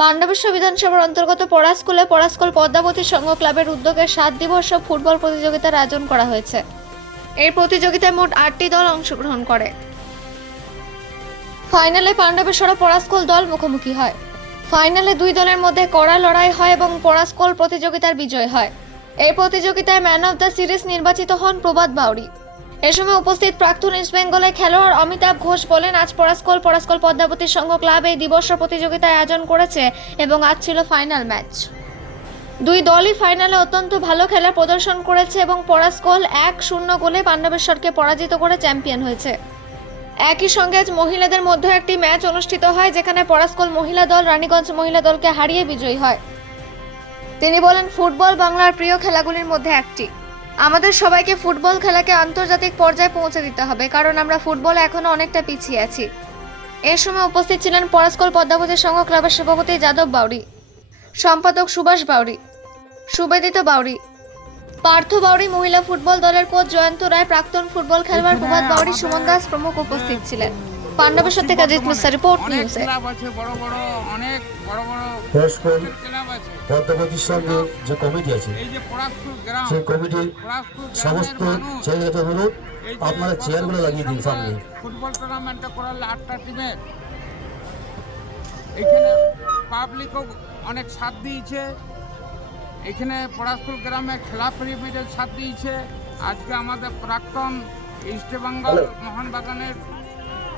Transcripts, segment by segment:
পাণ্ডবেশ্বর বিধানসভার অন্তর্গত পড়াস্কুলে পড়াস্কুল পদ্মাবতী সংঘ ক্লাবের উদ্যোগে 7 দিবসীয় ফুটবল প্রতিযোগিতার আয়োজন করা হয়েছে। এই প্রতিযোগিতায় মোট 8টি দল অংশগ্রহণ করে। ফাইনালে পাণ্ডবেশ্বর ও পড়াস্কুল দল মুখোমুখি হয়। ফাইনালে 2 দলের মধ্যে কড়া লড়াই হয় এবং পড়াস্কুল প্রতিযোগিতার বিজয় হয়। এই প্রতিযোগিতায় ম্যান অফ দ্য সিরিজ নির্বাচিত হন প্রভাত বাউরি। এ সময় উপস্থিত প্রাক্তন ইস্ট বেঙ্গলের খেলোয়াড় অমিতাভ ঘোষ বলেন, আজ পড়াস্কুল পদ্মাবতী সংঘ ক্লাব এই দিবসীয় প্রতিযোগিতায় আয়োজন করেছে এবং আজ ছিল ফাইনাল ম্যাচ। 2 দলই ফাইনালে অত্যন্ত ভালো খেলা প্রদর্শন করেছে এবং পড়াস্কুল 1-0 গোলে পাণ্ডবেশ্বরকে পরাজিত করে চ্যাম্পিয়ন হয়েছে। একই সঙ্গে আজ মহিলাদের মধ্যে একটি ম্যাচ অনুষ্ঠিত হয়, যেখানে পড়াস্কুল মহিলা দল রানীগঞ্জ মহিলা দলকে হারিয়ে বিজয়ী হয়। তিনি বলেন, ফুটবল বাংলার প্রিয় খেলাগুলির মধ্যে একটি। আমাদের সবাইকে ফুটবল খেলাকে আন্তর্জাতিক পর্যায়ে পৌঁছে দিতে হবে, কারণ আমরা ফুটবলে এখনো অনেকটা পিছিয়ে আছি। এর সময় উপস্থিত ছিলেন পড়াস্কুল পদ্মাবতী সংঘ ক্লাবের সভাপতি যাদব বাউরি, সম্পাদক সুভাষ বাউরি, সুবেদিত বাউরি, পার্থ বাউরি, মহিলা ফুটবল দলের কোচ জয়ন্ত রায়, প্রাক্তন ফুটবল খেলোয়াড় প্রভাত বাউরি, সুমন দাস প্রমুখ উপস্থিত ছিলেন। পাণ্ডবেশ্বর থেকে অজিত মিশ্রা, রিপোর্ট নিউজে। পদ্মাবতীর সঙ্গে যে কমিটি আছে সেই কমিটির সমস্ত ছেলেদের অনুরোধ, আপনারা চেয়ারগুলো লাগিয়ে দিন সামনে। ফুটবল টুর্নামেন্টটা করালে 8টা টিমের, এখানে পাবলিকও অনেক সাথ দিয়েছে। এখানে পড়াস্কুল গ্রামে খেলা প্রেমীদের সাথ দিয়েছে। আজকে আমাদের প্রাক্তন ইস্ট বেঙ্গল মোহনবাগানের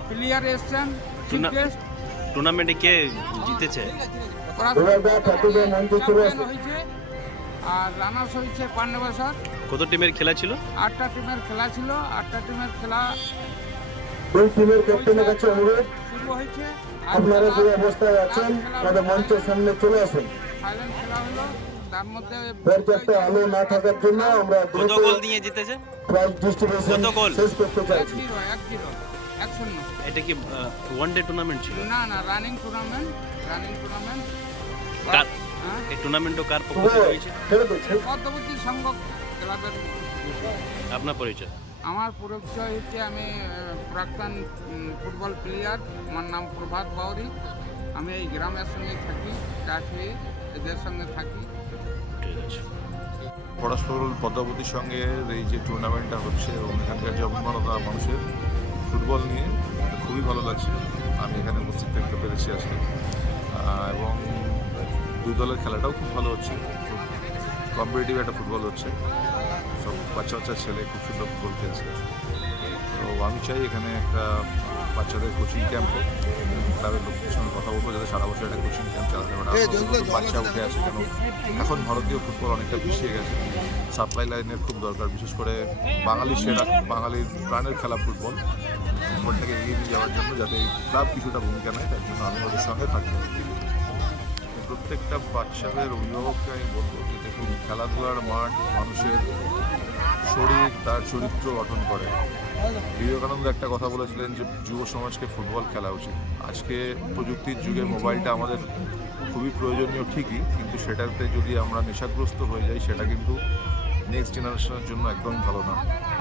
প্লেয়ার এসছেন চিফ গেস্ট। টুর্নামেন্টে কে জিতেছে? হয়েছে আর রানার্স হয়েছে পাণ্ডবেশ্বর। কত টিমের খেলা ছিল? 8টা টিমের খেলা ছিল। 8টা টিমের খেলা ওই টিমের ক্যাপ্টেনের কাছে অনুরোধ, শুরু হয়েছে। আপনারা যে অবস্থায় আছেন তাদের মঞ্চের সামনে চলে আসুন। ফাইনাল খেলা হলো, তার মধ্যে পর্যাপ্ত আলো না থাকার জন্য আমরা কত গোল দিয়ে জিতেছে? প্রাইজ ডিস্ট্রিবিউশন কত গোল? শেষ করতে চাইছি। 1-0 এটা কি ওয়ান ডে টুর্নামেন্ট ছিল? না রানিং টুর্নামেন্ট। এই টুর্নামেন্টও কার পক্ষ থেকে হয়েছে? পদ্মাবতী সংঘ ক্লাবের। আপনার পরিচয়? আমার পরিচয় হচ্ছে, আমি প্রাক্তন ফুটবল প্লেয়ার। আমার নাম প্রভাত বাউরি। আমি এই গ্রামের সঙ্গে থাকি, কাছে এদের সঙ্গে থাকি। ঠিক আছে। পড়াস্কুল পদ্মাবতীর সঙ্গে এই যে টুর্নামেন্টটা হচ্ছে এবং এখানকার যে অবমাননা মানুষের ফুটবল নিয়ে খুবই ভালো লাগছে। আমি এখানে উপস্থিত থাকতে পেরেছি আজকে, এবং 2 দলের খেলাটাও খুব ভালো হচ্ছে। খুব কম্পিটিটিভ একটা ফুটবল হচ্ছে। সব বাচ্চা ছেলে খুব সুন্দর ফুটবল খেলছে। তো আমি চাই এখানে একটা বাচ্চাদের কোচিং ক্যাম্প হোক। ক্লাবের লোকের সঙ্গে কথা বলবো যাতে সারা বছর একটা কোচিং ক্যাম্প চালাতে পারে। বাচ্চা উঠে আসে, কেন এখন ভারতীয় ফুটবল অনেকটা পিছিয়ে গেছে। সাপ্লাই লাইনের খুব দরকার, বিশেষ করে বাঙালির সেরা, বাঙালির প্রাণের খেলা ফুটবল। ফুটবলটাকে এগিয়ে নিয়ে যাওয়ার জন্য যাতে এই ক্লাব কিছুটা ভূমিকা নেয়, তার জন্য আমি ওদের সঙ্গে থাকবো। প্রত্যেকটা বাচ্চাদের অভিভাবককে আমি বলবো যে দেখুন, খেলাধুলার মাঠ মানুষের শরীর তার চরিত্র গঠন করে। বিবেকানন্দ একটা কথা বলেছিলেন যে যুব সমাজকে ফুটবল খেলা উচিত। আজকে প্রযুক্তির যুগে মোবাইলটা আমাদের খুবই প্রয়োজনীয় ঠিকই, কিন্তু সেটাতে যদি আমরা নেশাগ্রস্ত হয়ে যাই সেটা কিন্তু নেক্সট জেনারেশনের জন্য একদমই ভালো না।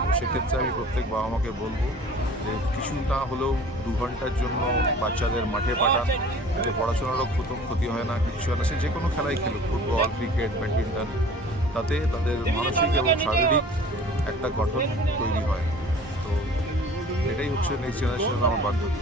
তো সেক্ষেত্রে আমি প্রত্যেক বাবা মাকে বলবো যে কিছু না হলেও 2 ঘন্টার জন্য বাচ্চাদের মাঠে পাঠান, এতে পড়াশোনারও প্রথম ক্ষতি হয় না, কিছু হয় না। সে যে কোনো খেলাই খেলুক, ফুটবল, ক্রিকেট, ব্যাডমিন্টন, তাতে তাদের মানসিক এবং শারীরিক একটা গঠন তৈরি হয়। তো এটাই হচ্ছে নেক্সট জেনারেশনের আমার বাধ্যতা।